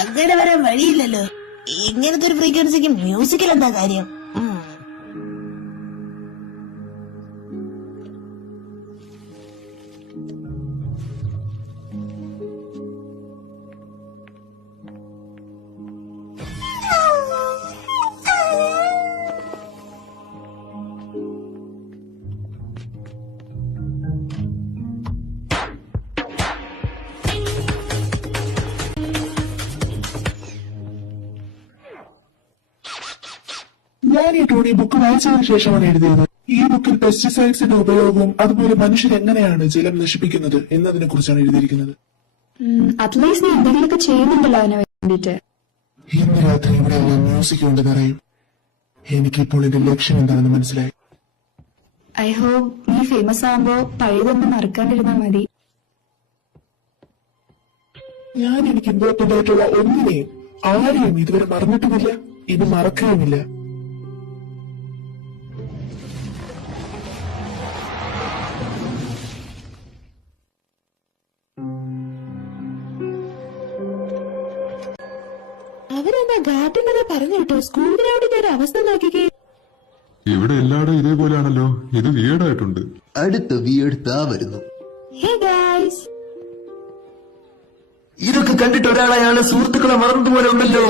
അങ്ങനെ വരാൻ വഴിയില്ലല്ലോ. ഇങ്ങനത്തെ ഒരു ഫ്രീക്വൻസിക്ക് മ്യൂസിക്കിൽ എന്താ കാര്യം? ഞാൻ ഈ ടോണി ബുക്ക് വായിച്ചതിനു ശേഷമാണ് എഴുതിയത്. ഈ ബുക്കിൽ പെസ്റ്റിസൈഡ്സിന്റെ ഉപയോഗവും അതുപോലെ മനുഷ്യർ എങ്ങനെയാണ് ജലം നശിപ്പിക്കുന്നത് എന്നതിനെ കുറിച്ചാണ് എഴുതിയിരിക്കുന്നത്. അറ്റ്ലീസ്റ്റ് നീ എന്തെങ്കിലുമൊക്കെ ചെയ്യുന്നുണ്ടല്ലോ അതിനെ വേണ്ടിട്ട്. ഇന്ന് രാത്രി ഇവിടെയെല്ലാം മ്യൂസിക് കൊണ്ട് നിറയും. എനിക്കിപ്പോൾ എന്റെ ലക്ഷ്യം എന്താണെന്ന് മനസ്സിലായി. ഐ ഹോപ്പ് നീ ഫേമസ് ആവുമ്പോ പഴയതൊന്നും മറക്കാണ്ടിരുന്നാ മതി. ഞാൻ എനിക്ക് ഇമ്പോർട്ടന്റ് ആയിട്ടുള്ള ഒന്നിനെയും ആരെയും ഇതുവരെ മറന്നിട്ടുമില്ല, ഇത് മറക്കാനുമില്ല. അവരെന്താ ഗാർഡൻ പറഞ്ഞു കേട്ടോ. സ്കൂൾ ഗ്രൗണ്ടിന്റെ ഒരു അവസ്ഥ നോക്കിക്കേ. ഇവിടെ എല്ലായിടും ഇതേപോലെയാണല്ലോ. ഇത് വിയേർഡായിട്ടുണ്ട്. അടുത്ത വിയെടുത്താ വരുന്നു. ഹേ ഗൈസ്, ഇതൊക്കെ കണ്ടിട്ട് ഒരാളെ അയാളെ സുഹൃത്തുക്കളെ മറന്നതുപോലെ ഉണ്ടല്ലോ.